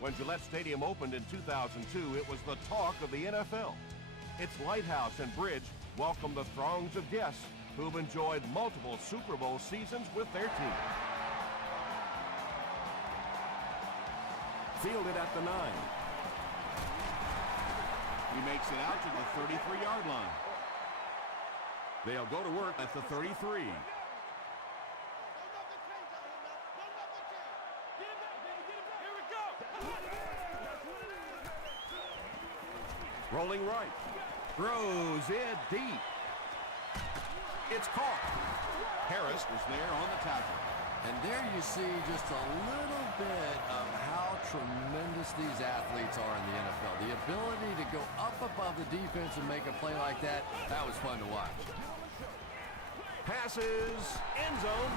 When Gillette Stadium opened in 2002, it was the talk of the NFL. Its lighthouse and bridge welcomed the throngs of guests who've enjoyed multiple Super Bowl seasons with their team. Fielded at the 9. He makes it out to the 33-yard line. They'll go to work at the 33. Rolling right. Throws it deep. It's caught. Harris was there on the tackle. And there you see just a little bit of how tremendous these athletes are in the NFL. The ability to go up above the defense and make a play like that, that was fun to watch. Passes, end zone.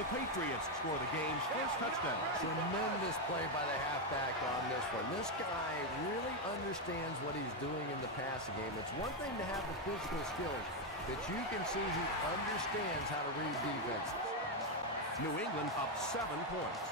The Patriots score the game's first touchdown. Tremendous play by the halfback on this one. This guy really understands what he's doing in the passing game. It's one thing to have the physical skills, but you can see he understands how to read defense. New England up 7 points.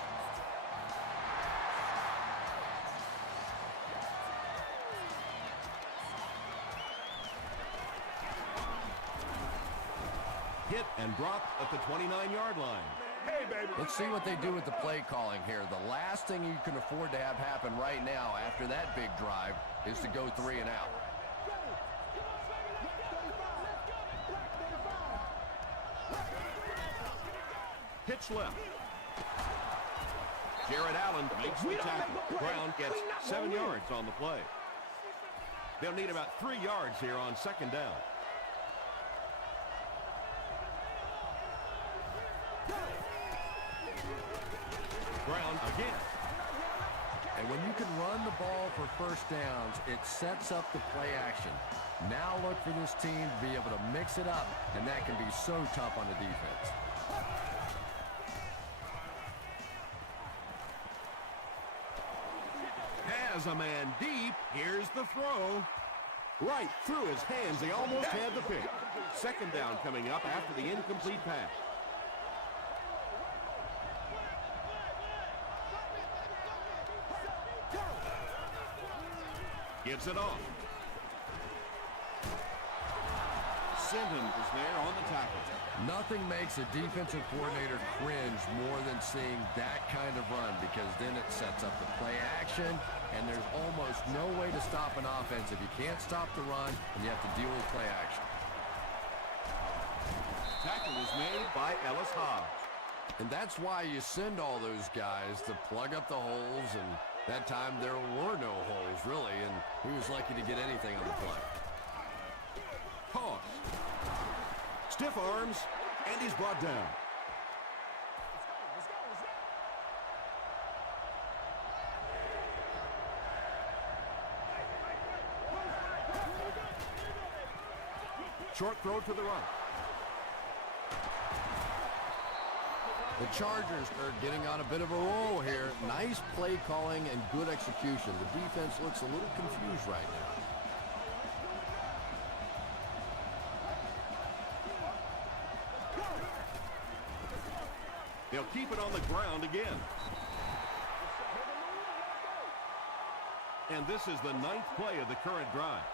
Hit and dropped at the 29-yard line. Hey, baby. Let's see what they do with the play calling here. The last thing you can afford to have happen right now after that big drive is to go 3 and out. Pitch left. Jared Allen makes the tackle. Brown gets 7 yards on the play. They'll need about 3 yards here on second down. Brown again. And when you can run the ball for first downs, it sets up the play action. Now look for this team to be able to mix it up, and that can be so tough on the defense. Has a man deep. Here's the throw. Right through his hands. He almost had the pick. Second down coming up after the incomplete pass. Gives it off. Sinton is there on the tackle. Nothing makes a defensive coordinator cringe more than seeing that kind of run, because then it sets up the play action, and there's almost no way to stop an offense if you can't stop the run and you have to deal with play action. Tackle was made by Ellis Hobbs. And that's why you send all those guys to plug up the holes, and that time there were no holes, really, and he was lucky to get anything on the play. Toss. Stiff arms, and he's brought down. Short throw to the right. The Chargers are getting on a bit of a roll here. Nice play calling and good execution. The defense looks a little confused right now. They'll keep it on the ground again. And this is the 9th play of the current drive.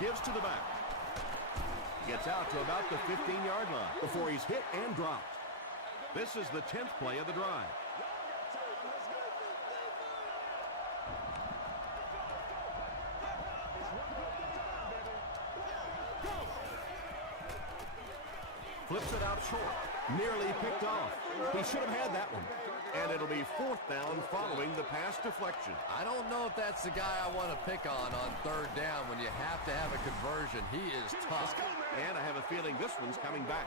Gives to the back. Gets out to about the 15-yard line before he's hit and dropped. This is the 10th play of the drive. Flips it out short. Nearly picked off. He should have had that one. And it'll be 4th down following the pass deflection. I don't know if that's the guy I want to pick on 3rd down when you have to have a conversion. He is tough. And I have a feeling this one's coming back.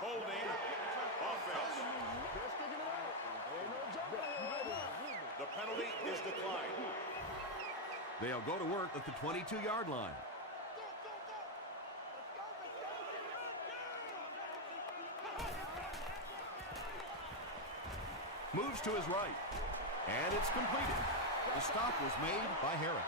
Holding. Offense. The penalty is declined. They'll go to work at the 22-yard line. Moves to his right. And it's completed. The stop was made by Harris.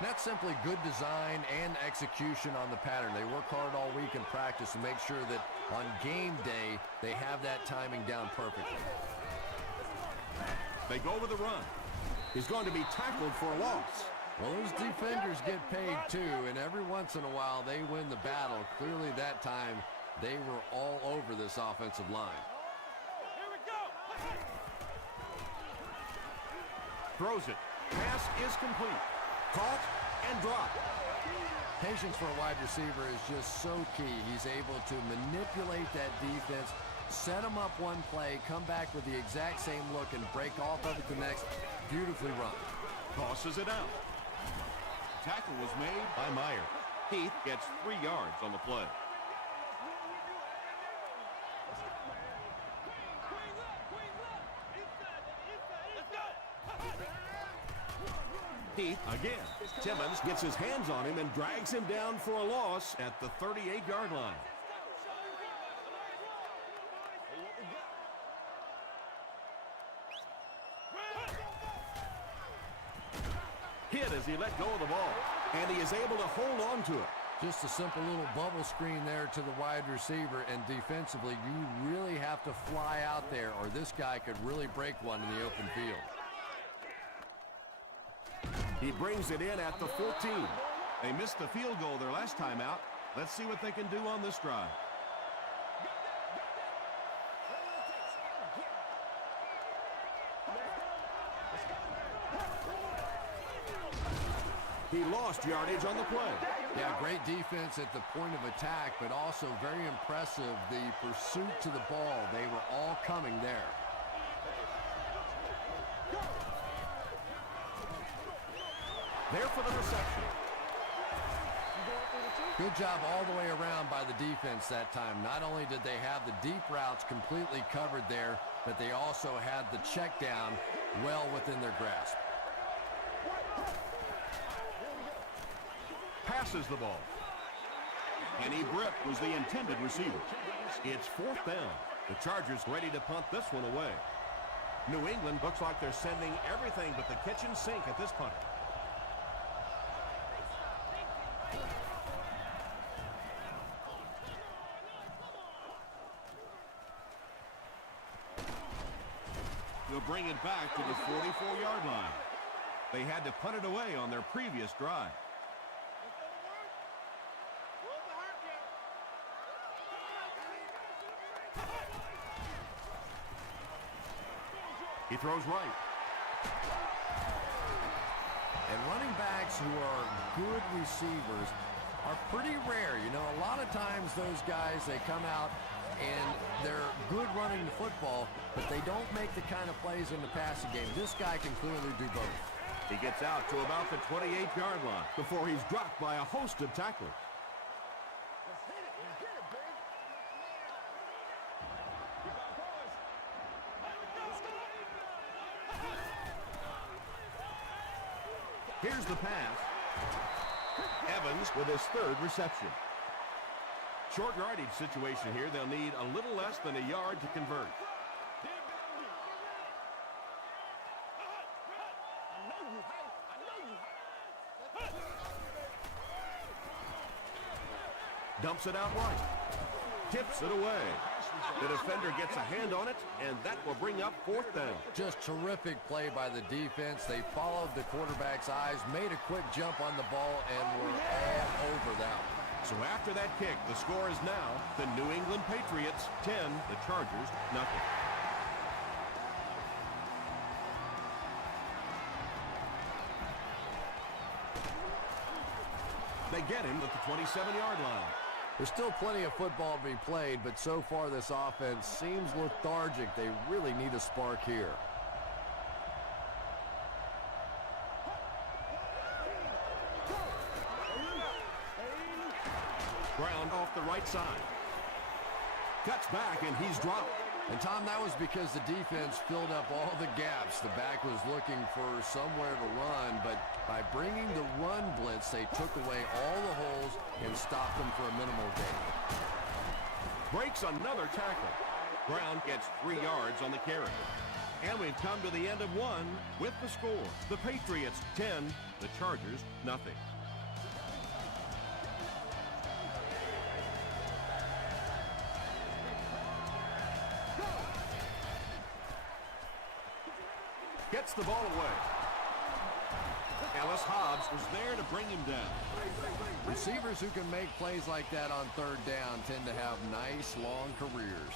And that's simply good design and execution on the pattern. They work hard all week in practice to make sure that on game day, they have that timing down perfectly. They go with the run. He's going to be tackled for a loss. Well, those defenders get paid too, and every once in a while they win the battle. Clearly that time they were all over this offensive line. Throws it. Pass is complete. Caught and dropped. Patience for a wide receiver is just so key. He's able to manipulate that defense, set them up one play, come back with the exact same look, and break off of it the next. Beautifully run. Tosses it out. Tackle was made by Meyer. Heath gets 3 yards on the play. Heath again. Timmons gets his hands on him and drags him down for a loss at the 38-yard line. Hit as he let go of the ball, and he is able to hold on to it. Just a simple little bubble screen there to the wide receiver, and defensively, you really have to fly out there, or this guy could really break one in the open field. He brings it in at the 14. They missed the field goal their last time out. Let's see what they can do on this drive. He lost yardage on the play. Yeah, great defense at the point of attack, but also very impressive, the pursuit to the ball. They were all coming there. There for the reception. Good job all the way around by the defense that time. Not only did they have the deep routes completely covered there, but they also had the check down well within their grasp. Passes the ball. And he Britt was the intended receiver. It's 4th down. The Chargers ready to punt this one away. New England looks like they're sending everything but the kitchen sink at this punt. They'll bring it back to the 44-yard line. They had to punt it away on their previous drive. He throws right. And running backs who are good receivers are pretty rare. You know, a lot of times those guys, they come out and they're good running the football, but they don't make the kind of plays in the passing game. This guy can clearly do both. He gets out to about the 28-yard line before he's dropped by a host of tacklers. Here's the pass. Evans with his 3rd reception. Short yardage situation here. They'll need a little less than a yard to convert. Dumps it out right. Tips it away. The defender gets a hand on it, and that will bring up 4th down. Just terrific play by the defense. They followed the quarterback's eyes, made a quick jump on the ball, and were all over that one. So after that kick, the score is now the New England Patriots 10, the Chargers nothing. They get him at the 27-yard line. There's still plenty of football to be played, but so far this offense seems lethargic. They really need a spark here. Brown off the right side. Cuts back, and he's dropped. And, Tom, that was because the defense filled up all the gaps. The back was looking for somewhere to run, but by bringing the run blitz, they took away all the holes and stopped them for a minimal gain. Breaks another tackle. Brown gets 3 yards on the carry. And we've come to the end of one with the score. The Patriots 10, the Chargers nothing. Gets the ball away. Ellis Hobbs was there to bring him down. Receivers who can make plays like that on third down tend to have nice, long careers.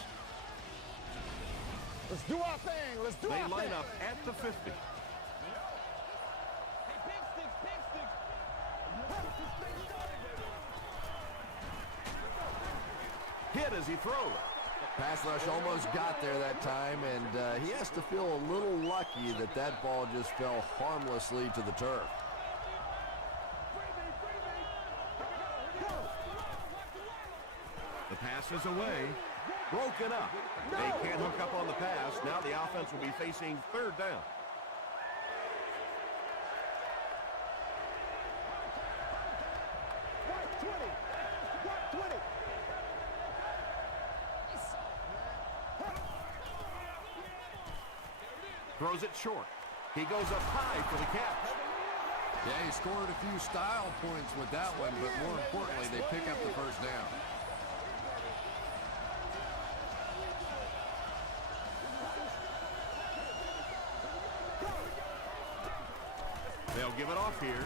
Let's do our thing. Let's do our thing. They line up at the 50. Hit as he throws. Pass rush almost got there that time, and he has to feel a little lucky that that ball just fell harmlessly to the turf. The pass is away. Broken up. They can't hook up on the pass. Now the offense will be facing third down. Throws it short. He goes up high for the catch. Yeah, he scored a few style points with that one, but more importantly, they pick up the first down. They'll give it off here.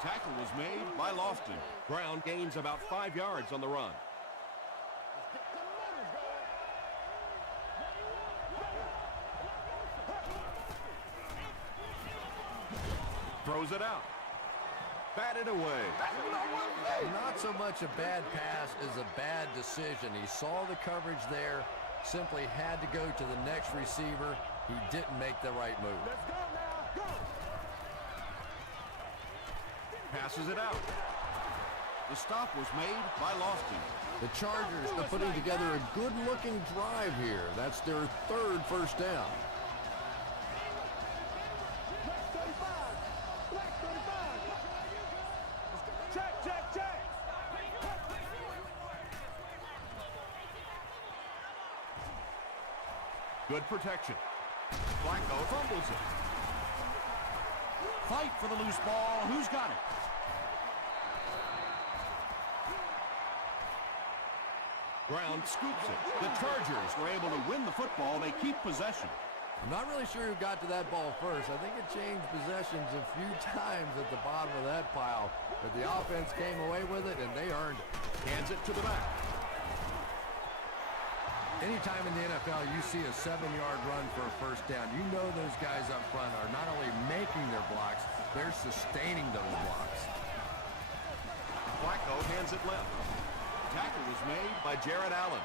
Tackle was made by Lofton. Brown gains about 5 yards on the run. Throws it out. Batted away. Not so much a bad pass as a bad decision. He saw the coverage there, simply had to go to the next receiver. He didn't make the right move. Let's go now. Go. Passes it out. The stop was made by Lofton. The Chargers are putting together a good-looking drive here. That's their third first down. Good protection. Flacco fumbles it. Fight for the loose ball. Who's got it? Brown scoops it. The Chargers were able to win the football. They keep possession. I'm not really sure who got to that ball first. I think it changed possessions a few times at the bottom of that pile, but the offense came away with it, and they earned it. Hands it to the back. Anytime in the NFL you see a 7-yard run for a first down, you know those guys up front are not only making their blocks, they're sustaining those blocks. Flacco hands it left. Tackle was made by Jared Allen.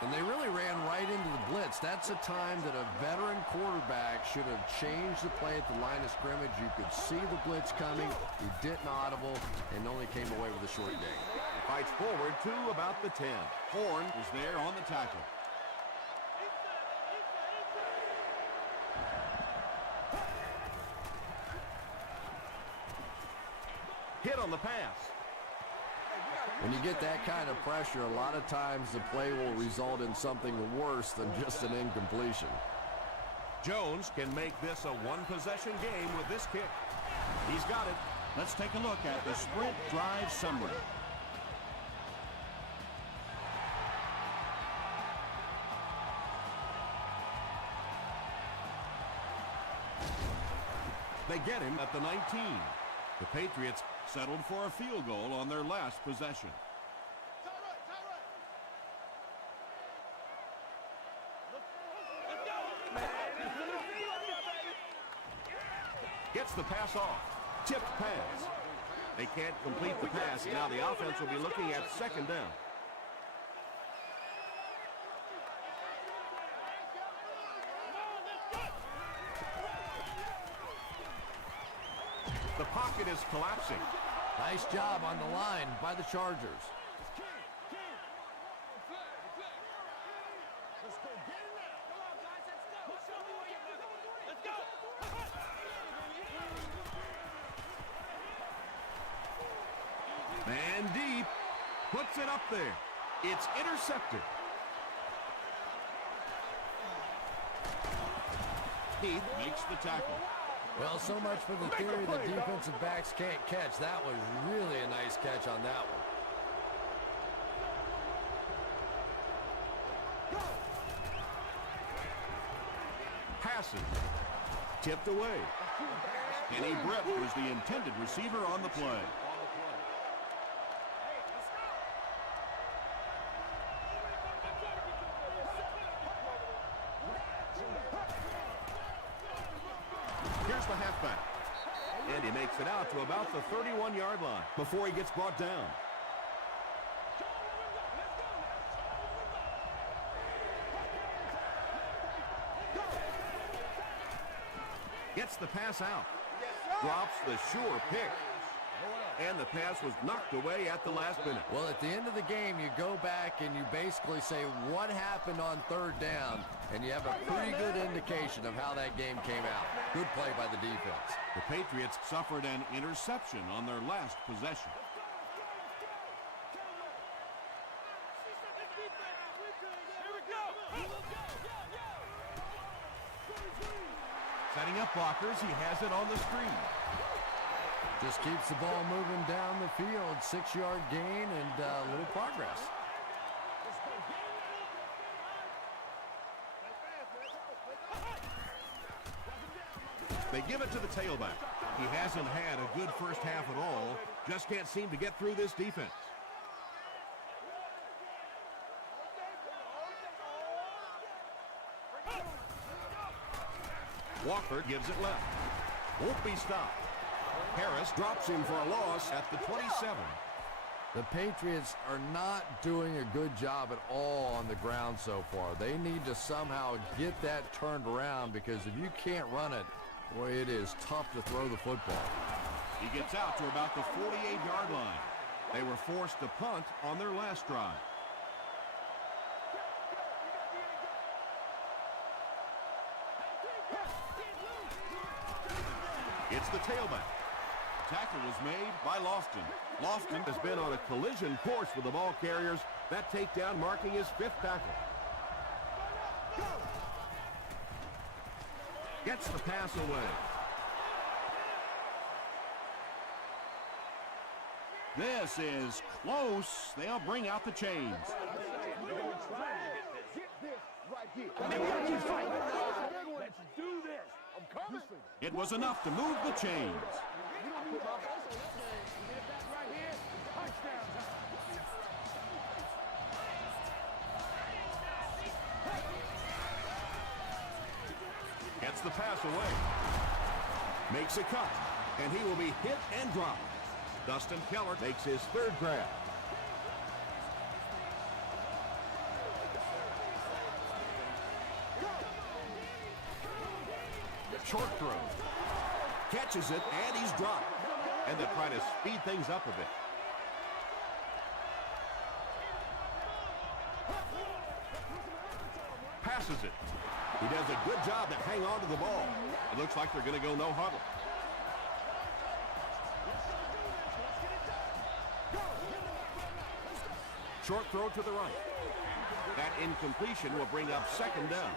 And they really ran right into the blitz. That's a time that a veteran quarterback should have changed the play at the line of scrimmage. You could see the blitz coming. He didn't audible and only came away with a short gain. Fights forward to about the 10. Horn was there on the tackle. Hit on the pass. When you get that kind of pressure, a lot of times the play will result in something worse than just an incompletion. Jones can make this a one-possession game with this kick. He's got it. Let's take a look at the sprint drive summary. They get him at the 19. The Patriots settled for a field goal on their last possession. Gets the pass off. Tipped pass. They can't complete the pass, and now the offense will be looking at second down. The pocket is collapsing. Nice job on the line by the Chargers. And deep. Puts it up there. It's intercepted. Heath makes the tackle. Well, so much for the theory that defensive backs can't catch. That was really a nice catch on that one. Passes. Tipped away. Kenny Britt was the intended receiver on the play. Here's the halfback. And he makes it out to about the 31-yard line before he gets brought down. Gets the pass out. Drops the sure pick. And the pass was knocked away at the last minute. Well, at the end of the game, you go back and you basically say what happened on third down, and you have a pretty good indication of how that game came out. Good play by the defense. The Patriots suffered an interception on their last possession. Setting up blockers, he has it on the screen. Just keeps the ball moving down the field. 6-yard gain and a little progress. They give it to the tailback. He hasn't had a good first half at all. Just can't seem to get through this defense. Walker gives it left. Won't be stopped. Harris drops him for a loss at the 27. The Patriots are not doing a good job at all on the ground so far. They need to somehow get that turned around, because if you can't run it, boy, it is tough to throw the football. He gets out to about the 48-yard line. They were forced to punt on their last drive. It's the tailback. Tackle was made by Lofton. Lofton has been on a collision course with the ball carriers. That takedown marking his 5th tackle. Gets the pass away. This is close. They'll bring out the chains. Let's do this. I'm coming. It was enough to move the chains. Gets the pass away. Makes a cut. And he will be hit and dropped. Dustin Keller makes his 3rd grab. Short throw. Catches it, and he's dropped. And they try to speed things up a bit. Passes it. He does a good job to hang on to the ball. It looks like they're going to go no huddle. Short throw to the right. That incompletion will bring up 2nd down.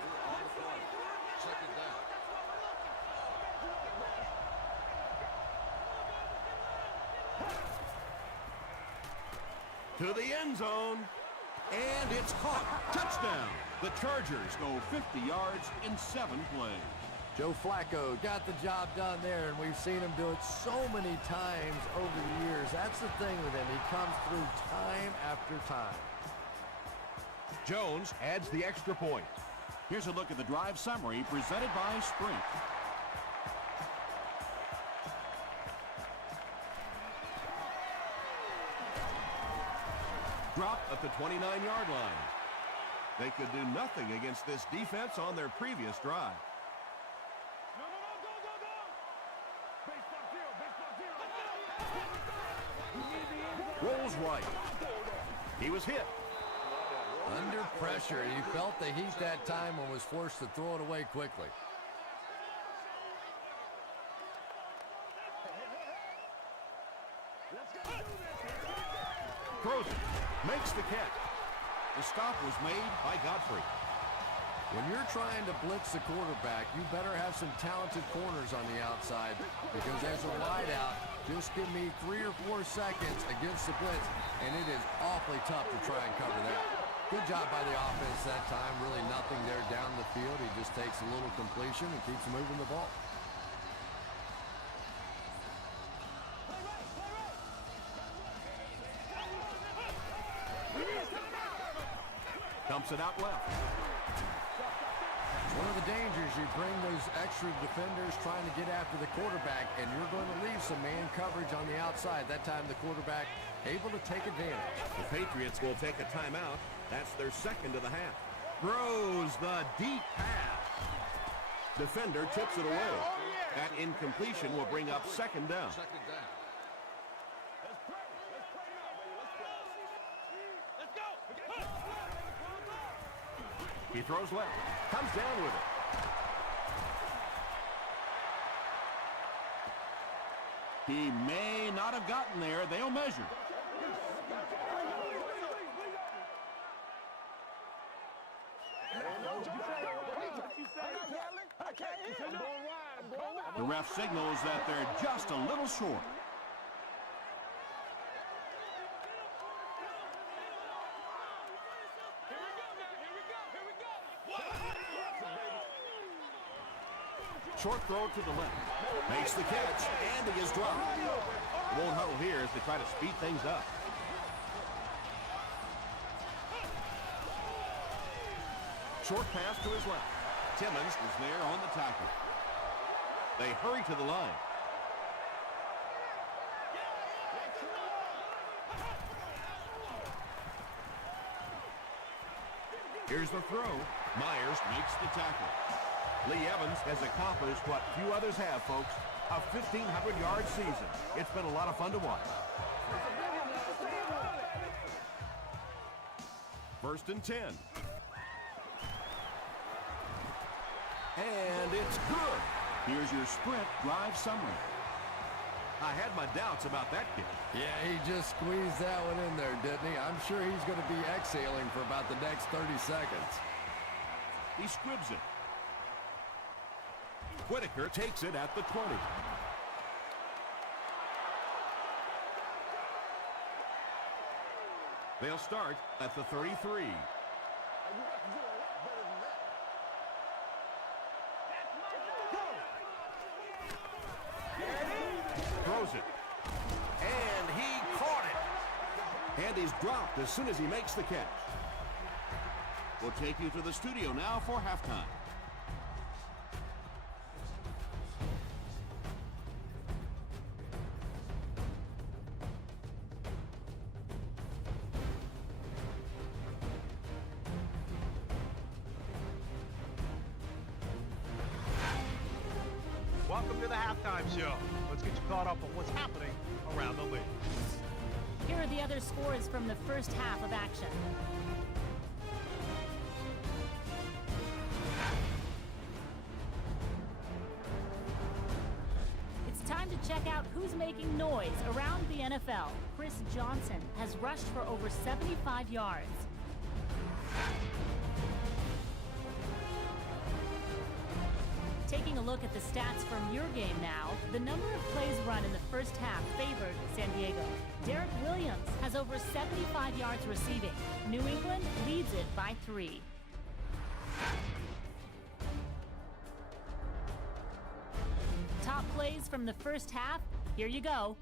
To the end zone. And it's caught. Touchdown. The Chargers go 50 yards in 7 plays. Joe Flacco got the job done there, and we've seen him do it so many times over the years. That's the thing with him. He comes through time after time. Jones adds the extra point. Here's a look at the drive summary presented by Sprint. Dropped at the 29-yard line. They could do nothing against this defense on their previous drive. Rolls right. He was hit. Under pressure, he felt the heat that time and was forced to throw it away quickly. Throws it. Makes the catch. The stop was made by Godfrey. When you're trying to blitz the quarterback, you better have some talented corners on the outside, because as a wideout, just give me 3 or 4 seconds against the blitz, and it is awfully tough to try and cover that. Good job by the offense that time. Really nothing there down the field. He just takes a little completion and keeps moving the ball. Dumps it out left. One of the dangers, you bring those extra defenders trying to get after the quarterback, and you're going to leave some man coverage on the outside. That time the quarterback able to take advantage. The Patriots will take a timeout. That's their second of the half. Throws the deep pass. Defender tips it away. That incompletion will bring up second down. He throws left. Comes down with it. He may not have gotten there. They'll measure. The ref signals that they're just a little short. Short throw to the left. Makes the catch, and he is dropped. Won't huddle here as they try to speed things up. Short pass to his left. Timmons is there on the tackle. They hurry to the line. Here's the throw. Myers makes the tackle. Lee Evans has accomplished what few others have, folks. A 1,500-yard season. It's been a lot of fun to watch. 1st and 10. And it's good. Here's your sprint drive summary. I had my doubts about that kid. Yeah, he just squeezed that one in there, didn't he? I'm sure he's going to be exhaling for about the next 30 seconds. He squibs it. Whitaker takes it at the 20. They'll start at the 33. Throws it. And he caught it. And he's dropped as soon as he makes the catch. We'll take you to the studio now for halftime. Welcome to the halftime show. Let's get you caught up on what's happening around the league. Here are the other scores from the first half of action. It's time to check out who's making noise around the NFL. Chris Johnson has rushed for over 75 yards. Taking a look at the stats from your game now, the number of plays run in the first half favored San Diego. Derek Williams has over 75 yards receiving. New England leads it by 3. Top plays from the first half, here you go.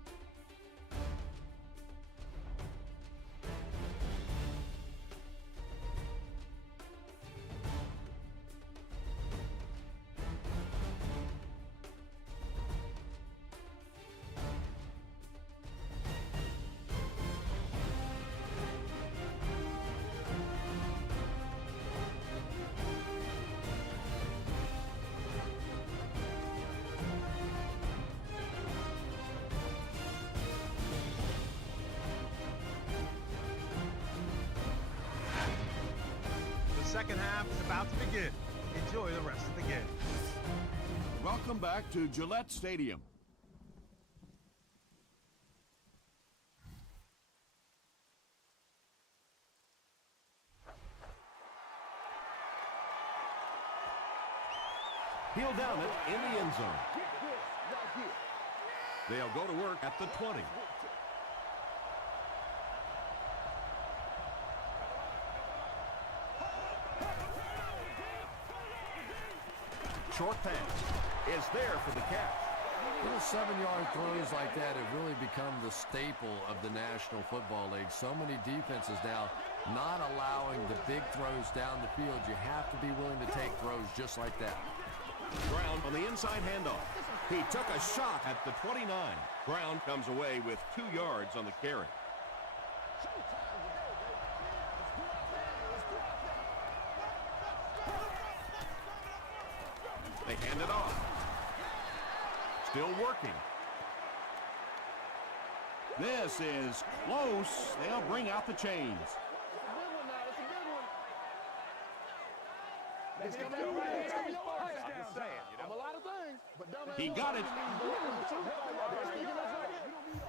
Second half is about to begin. Enjoy the rest of the game. Welcome back to Gillette Stadium. He'll down it in the end zone. They'll go to work at the 20. Short pass is there for the catch. Little 7-yard throws like that have really become the staple of the National Football League. So many defenses now not allowing the big throws down the field. You have to be willing to take throws just like that. Brown on the inside handoff. He took a shot at the 29. Brown comes away with 2 yards on the carry. They hand it off. Still working. This is close. They'll bring out the chains. He got it.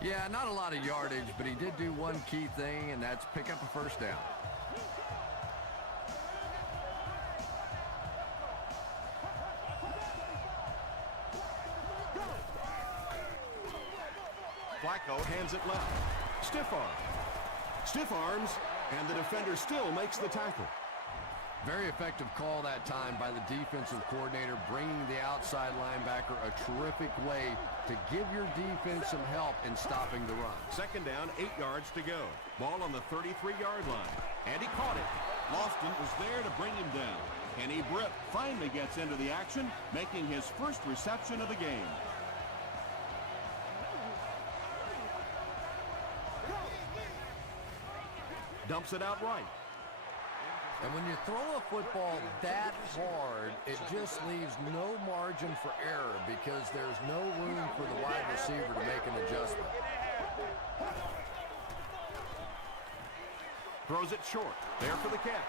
Yeah, not a lot of yardage, but he did do one key thing, and that's pick up a first down. Flacco hands it left. Stiff arm. Stiff arms, and the defender still makes the tackle. Very effective call that time by the defensive coordinator, bringing the outside linebacker a terrific way to give your defense some help in stopping the run. Second down, 8 yards to go. Ball on the 33-yard line. And he caught it. Lofton was there to bring him down. Kenny Britt finally gets into the action, making his first reception of the game. Dumps it out right. And when you throw a football that hard, it just leaves no margin for error because there's no room for the wide receiver to make an adjustment. Throws it short. There for the catch.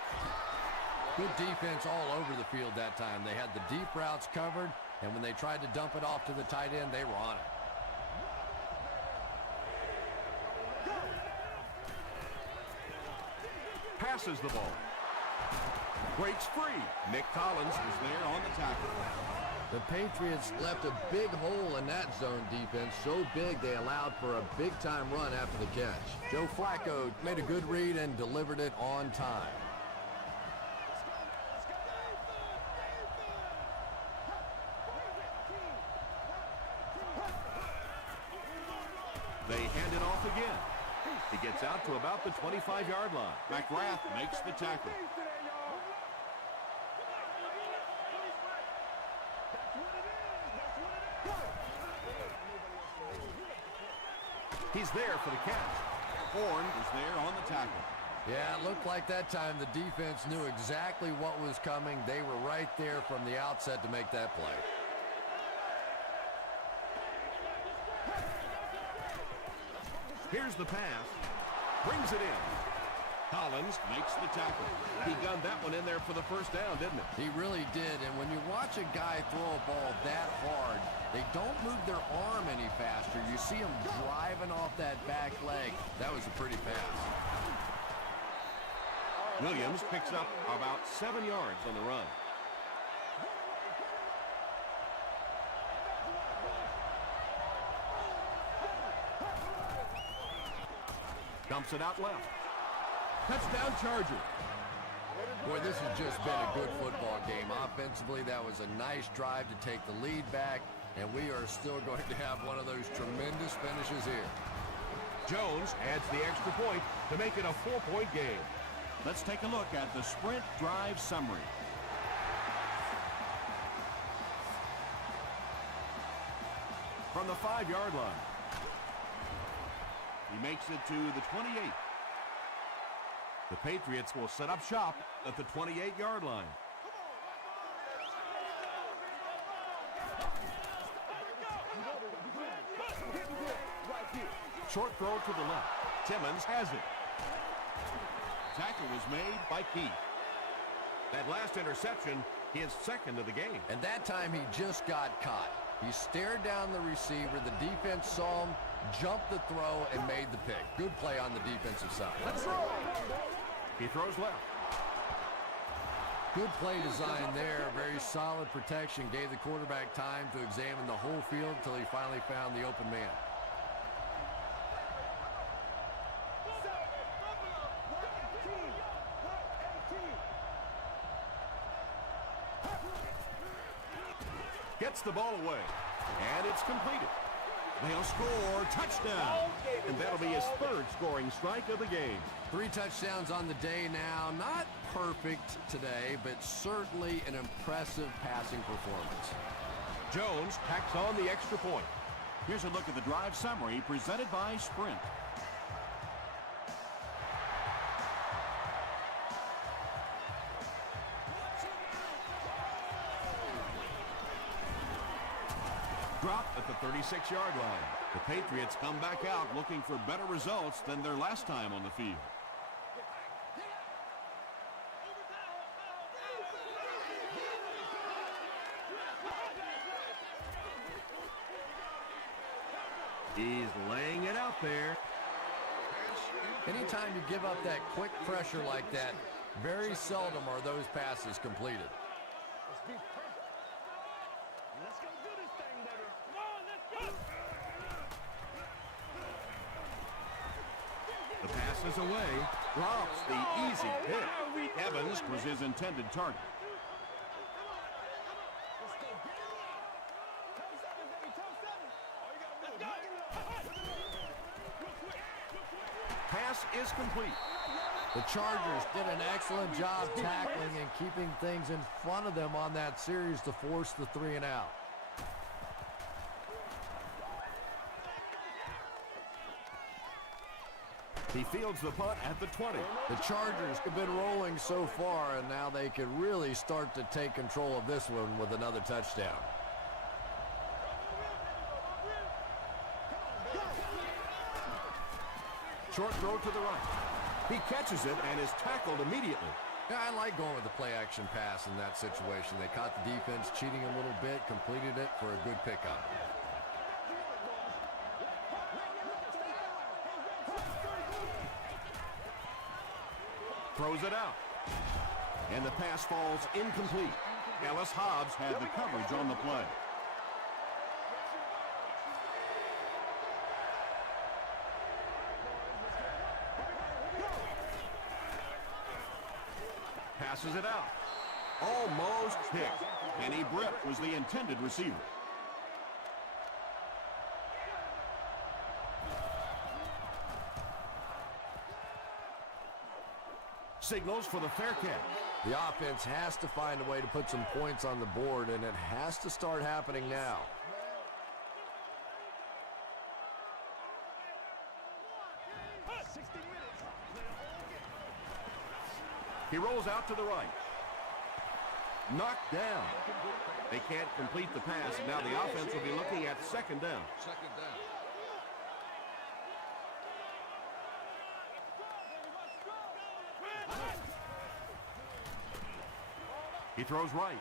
Good defense all over the field that time. They had the deep routes covered, and when they tried to dump it off to the tight end, they were on it. Passes the ball. Breaks free. Nick Collins is there on the tackle. The Patriots left a big hole in that zone defense, so big they allowed for a big-time run after the catch. Joe Flacco made a good read and delivered it on time. They hand it off again. He gets out to about the 25-yard line. McGrath makes the tackle. He's there for the catch. Horn is there on the tackle. Yeah, it looked like that time the defense knew exactly what was coming. They were right there from the outset to make that play. Here's the pass. Brings it in. Collins makes the tackle. He gunned that one in there for the first down, didn't it? He really did, and when you watch a guy throw a ball that hard, they don't move their arm any faster. You see him driving off that back leg. That was a pretty pass. Williams picks up about 7 yards on the run. Dumps it out left. Touchdown Charger. Boy, this has just been a good football game. Offensively, that was a nice drive to take the lead back, and we are still going to have one of those tremendous finishes here. Jones adds the extra point to make it a 4-point game. Let's take a look at the sprint drive summary. From the 5-yard line. He makes it to the 28. The Patriots will set up shop at the 28-yard line. Short throw to the left. Timmons has it. Tackle was made by Keith. That last interception, his second of the game. And that time he just got caught. He stared down the receiver. The defense saw him, jumped the throw, and made the pick. Good play on the defensive side. Let's throw. He throws left. Good play design there. Very solid protection. Gave the quarterback time to examine the whole field until he finally found the open man. Gets the ball away, and it's completed. They'll score. Touchdown. And that'll be his third scoring strike of the game. 3 touchdowns on the day now. Not perfect today, but certainly an impressive passing performance. Jones tacks on the extra point. Here's a look at the drive summary presented by Sprint. Drop at the 36-yard line. The Patriots come back out looking for better results than their last time on the field. He's laying it out there. Anytime you give up that quick pressure like that, very seldom are those passes completed. Let's go do this thing, baby. Come on, let's go. The pass is away. Drops the easy pick. Evans was his intended target. Pass is complete. The Chargers did an excellent job tackling and keeping things in front of them on that series to force the 3 and out. He fields the punt at the 20. The Chargers have been rolling so far, and now they could really start to take control of this one with another touchdown. Short throw to the right. He catches it and is tackled immediately. Yeah, I like going with the play-action pass in that situation. They caught the defense cheating a little bit, completed it for a good pickup. Throws it out. And the pass falls incomplete. Ellis Hobbs had the coverage on the play. Passes it out. Almost hit. Kenny Britt was the intended receiver. Signals for the fair catch. The offense has to find a way to put some points on the board, and it has to start happening now. He rolls out to the right. Knocked down. They can't complete the pass, and now the offense will be looking at second down. He throws right.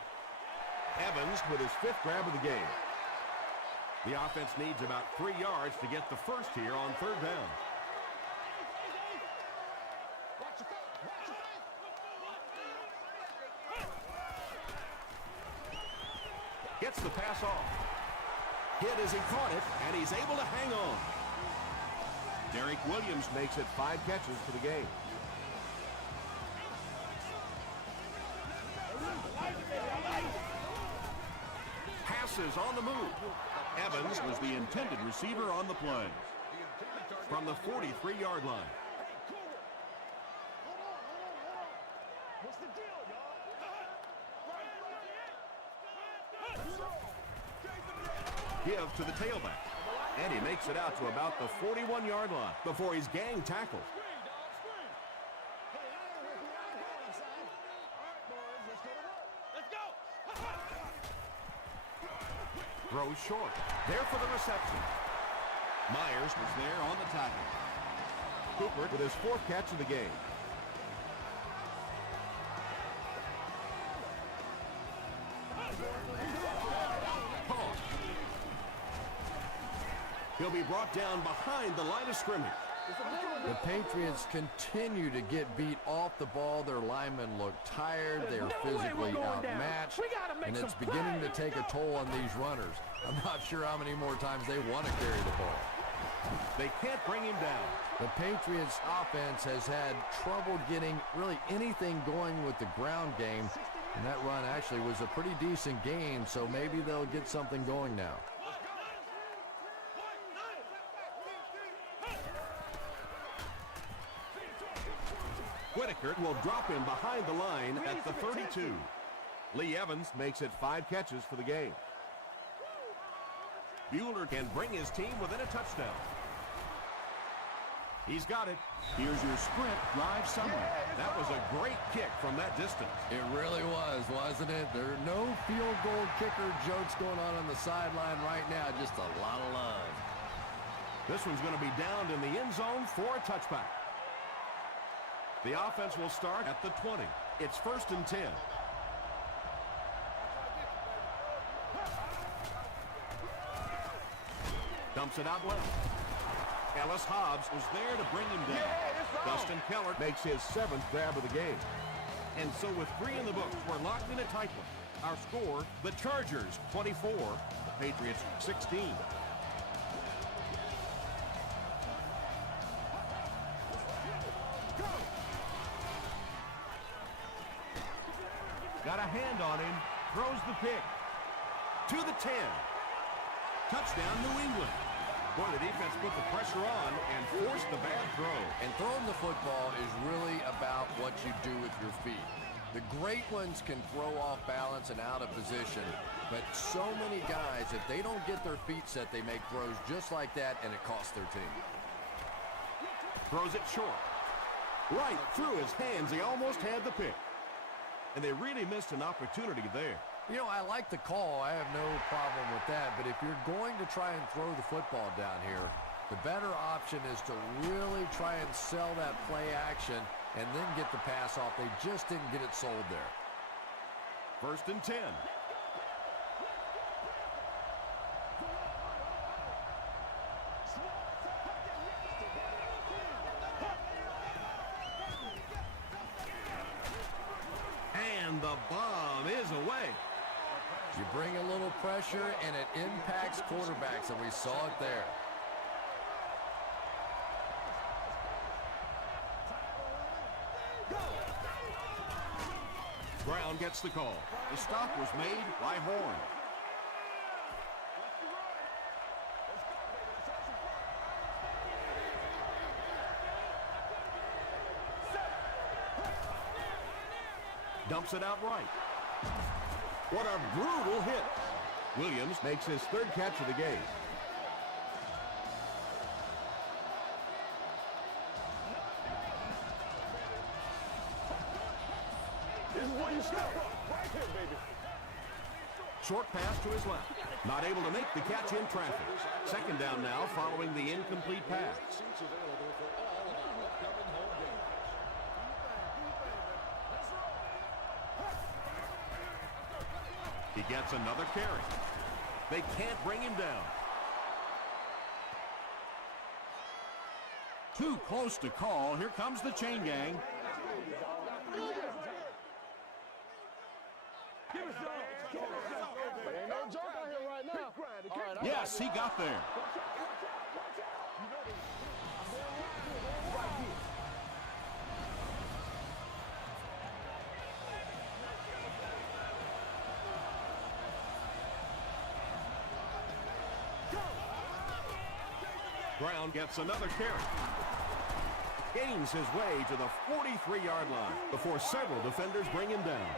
Evans with his 5th grab of the game. The offense needs about 3 yards to get the first here on 3rd down. Gets the pass off. Hit as he caught it, and he's able to hang on. Derek Williams makes it 5 catches for the game. Passes on the move. Evans was the intended receiver on the play. From the 43-yard line. What's the deal, y'all? Give to the tailback. And he makes it out to about the 41-yard line before he's gang tackled. Throws short. There for the reception. Myers was there on the tackle. Cooper with his 4th catch of the game. He'll be brought down behind the line of scrimmage. The Patriots continue to get beat off the ball. Their linemen look tired. They're physically outmatched, and it's beginning to take a toll on these runners. I'm not sure how many more times they want to carry the ball. They can't bring him down. The Patriots offense has had trouble getting really anything going with the ground game, and that run actually was a pretty decent gain, so maybe they'll get something going now. Whitaker will drop him behind the line at the 32. Lee Evans makes it 5 catches for the game. Bueller can bring his team within a touchdown. He's got it. Here's your sprint drive summary. That was a great kick from that distance. It really was, wasn't it? There are no field goal kicker jokes going on the sideline right now. Just a lot of love. This one's going to be downed in the end zone for a touchback. The offense will start at the 20. It's 1st and 10. Dumps it out left. Ellis Hobbs was there to bring him down. Dustin Keller makes his 7th grab of the game. And so with 3 in the books, we're locked in a tight one. Our score, the Chargers 24, the Patriots 16. Got a hand on him, throws the pick. To the 10. Touchdown, New England. Boy, the defense put the pressure on and forced the bad throw. And throwing the football is really about what you do with your feet. The great ones can throw off balance and out of position, but so many guys, if they don't get their feet set, they make throws just like that, and it costs their team. Throws it short. Right through his hands. He almost had the pick. And they really missed an opportunity there. You know, I like the call. I have no problem with that. But if you're going to try and throw the football down here, the better option is to really try and sell that play action and then get the pass off. They just didn't get it sold there. 1st and 10. And the bomb is away. You bring a little pressure, and it impacts quarterbacks, and we saw it there. Brown gets the call. The stop was made by Horn. Dumps it out right. What a brutal hit. Williams makes his 3rd catch of the game. This is where you stop. Right here, baby. Short pass to his left. Not able to make the catch in traffic. 2nd down now following the incomplete pass. He gets another carry. They can't bring him down. Too close to call. Here comes the chain gang. Yes, he got there. Brown gets another carry. Gains his way to the 43-yard line before several defenders bring him down.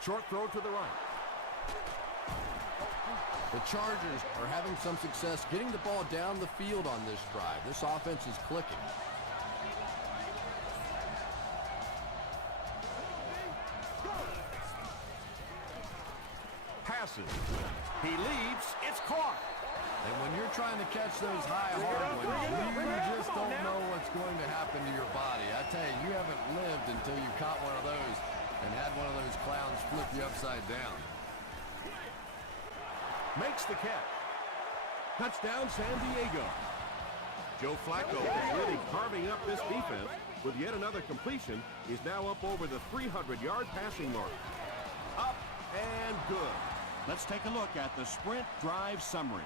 Short throw to the right. The Chargers are having some success getting the ball down the field on this drive. This offense is clicking. Passes. He leaps. It's caught. And when you're trying to catch those high hard ones, you just don't know what's going to happen to your body. I tell you, you haven't lived until you caught one of those. and had one of those clowns flip you upside down. Makes the catch. Touchdown, San Diego. Joe Flacco is really carving up this defense with yet another completion. He's now up over the 300-yard passing mark. Up and good. Let's take a look at the sprint drive summary.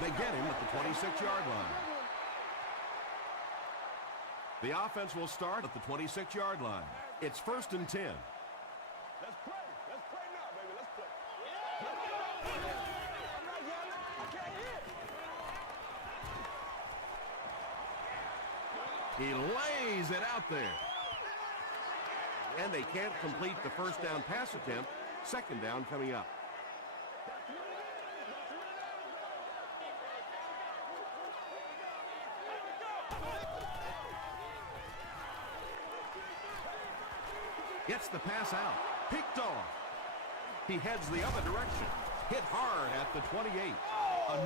They get him at the 26-yard line. The offense will start at the 26-yard line. It's 1st and 10. Let's play. Let's play now, baby. Let's play. I'm not yelling. I can't hear. He lays it out there. And they can't complete the first down pass attempt. 2nd down coming up. Gets the pass out. Picked off. He heads the other direction. Hit hard at the 28.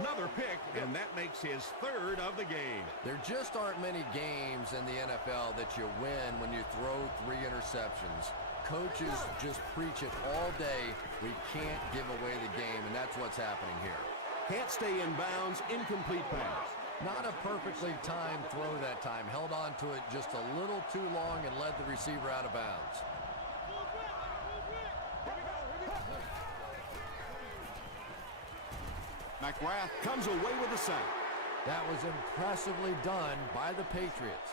Another pick, and that makes his 3rd of the game. There just aren't many games in the NFL that you win when you throw 3 interceptions. Coaches just preach it all day. We can't give away the game, and that's what's happening here. Can't stay in bounds. Incomplete pass. Not a perfectly timed throw that time. Held on to it just a little too long and led the receiver out of bounds. McGrath comes away with a sack. That was impressively done by the Patriots.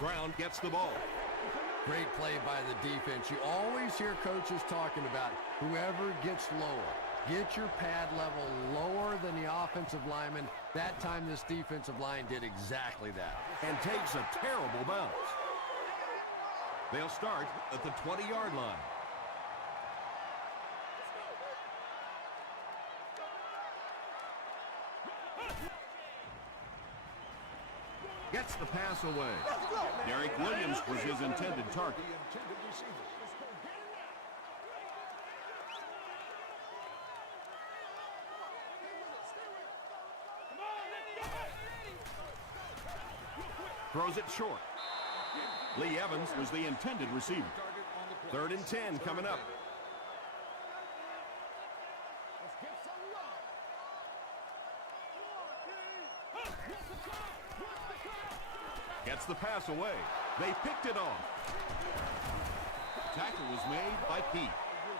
Brown gets the ball. Great play by the defense. You always hear coaches talking about whoever gets lower. Get your pad level lower than the offensive lineman. That time this defensive line did exactly that. And takes a terrible bounce. They'll start at the 20-yard line. Gets the pass away. Derek Williams was his intended target. Throws it short. Lee Evans was the intended receiver. 3rd and 10 coming up. Gets the pass away. They picked it off. Tackle was made by Pete.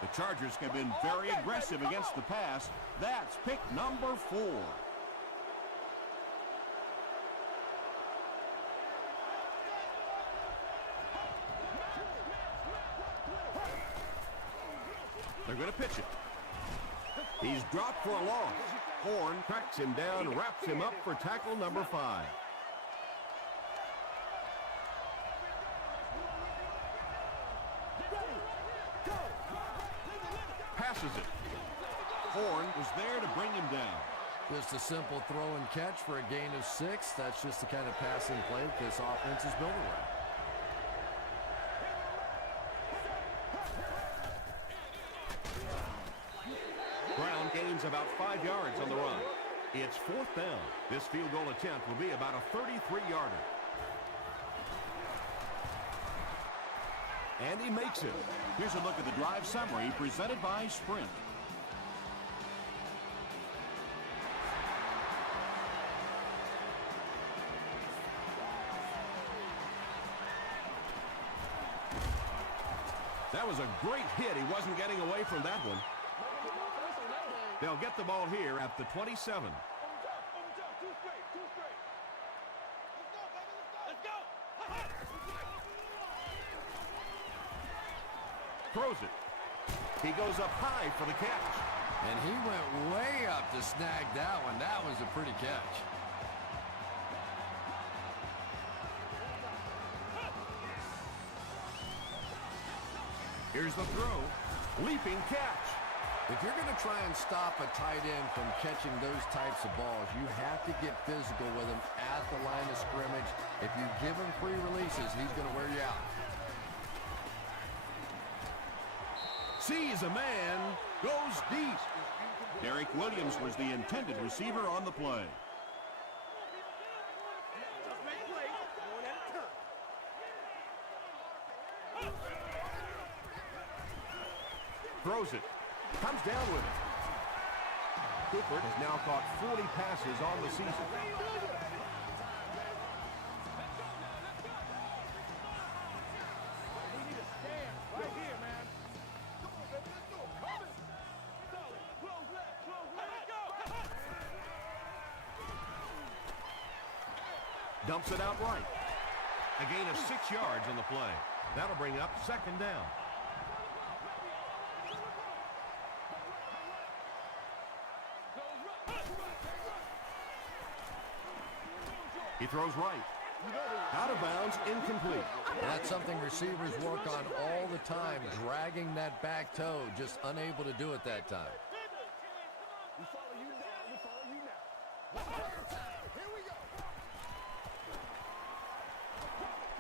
The Chargers have been very aggressive against the pass. That's pick number 4. They're going to pitch it. He's dropped for a loss. Horn tracks him down, wraps him up for tackle number 5. Passes it. Horn was there to bring him down. Just a simple throw and catch for a gain of 6. That's just the kind of passing play that this offense is built around. Brown gains about 5 yards on the run. It's 4th down. This field goal attempt will be about a 33-yarder. And he makes it. Here's a look at the drive summary presented by Sprint. That was a great hit. He wasn't getting away from that one. They'll get the ball here at the 27. Throws it. He goes up high for the catch. And he went way up to snag that one. That was a pretty catch. Here's the throw. Leaping catch. If you're going to try and stop a tight end from catching those types of balls, you have to get physical with him at the line of scrimmage. If you give him free releases, he's going to wear you out. Sees a man, goes deep. Derek Williams was the intended receiver on the play. Throws it. Comes down with it. Cooper has now caught 40 passes on the season. Dumps it out right. A gain of 6 yards on the play. That'll bring up second down. He throws right. Out of bounds, incomplete. That's something receivers work on all the time, dragging that back toe, just unable to do it that time.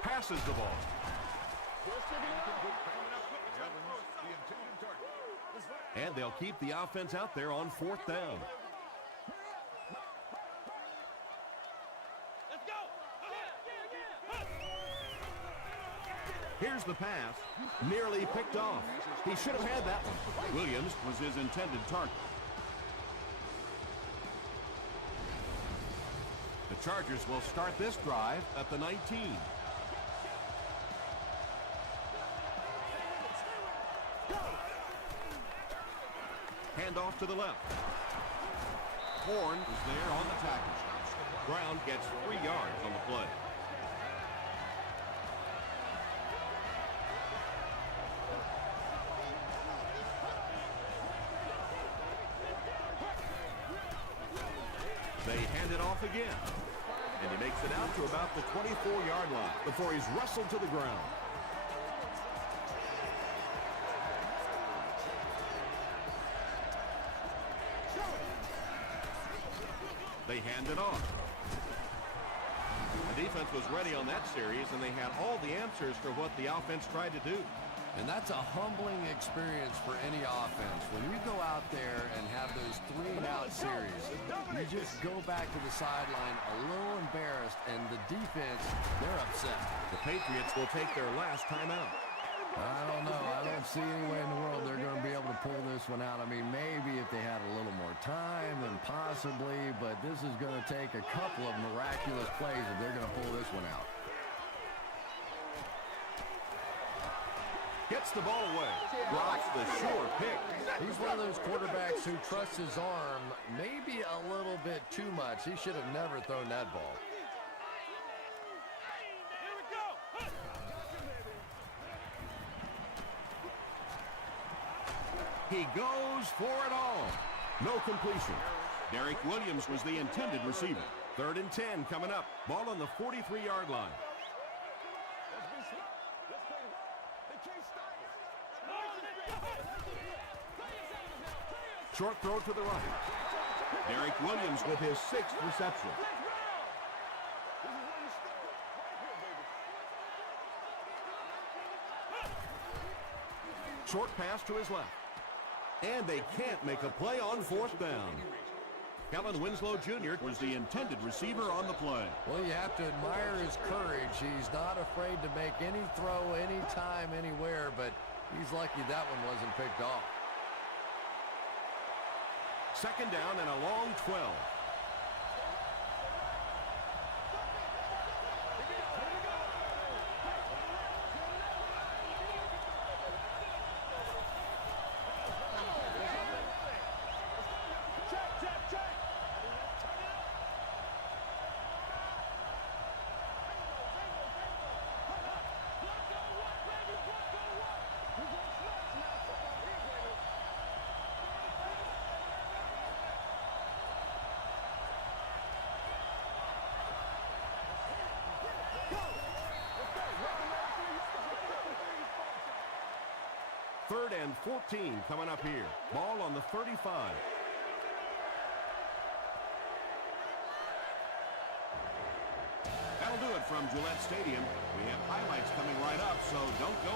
Passes the ball. And they'll keep the offense out there on 4th down. Here's the pass. Nearly picked off. He should have had that one. Williams was his intended target. The Chargers will start this drive at the 19. Handoff to the left. Horn is there on the tackle. Brown gets 3 yards on the play. They hand it off again. And he makes it out to about the 24-yard line before he's wrestled to the ground. They hand it off. The defense was ready on that series, and they had all the answers for what the offense tried to do. And that's a humbling experience for any offense. When you go out there and have those 3-and-out series, you just go back to the sideline a little embarrassed, and the defense, they're upset. The Patriots will take their last timeout. I don't know. I don't see any way in the world they're going to be able to pull this one out. I mean, maybe if they had a little more time, then possibly, but this is going to take a couple of miraculous plays if they're going to pull this one out. Gets the ball away. Drops the sure pick. He's one of those quarterbacks who trusts his arm maybe a little bit too much. He should have never thrown that ball. He goes for it all. No completion. Derek Williams was the intended receiver. 3rd and 10 coming up. Ball on the 43-yard line. Short throw to the right. Derek Williams with his 6th reception. Short pass to his left. And they can't make a play on 4th down. Kellen Winslow Jr. was the intended receiver on the play. Well, you have to admire his courage. He's not afraid to make any throw, anytime, anywhere, but he's lucky that one wasn't picked off. 2nd down and a long 12. 3rd and 14 coming up here. Ball on the 35. That'll do it from Gillette Stadium. We have highlights coming right up, so don't go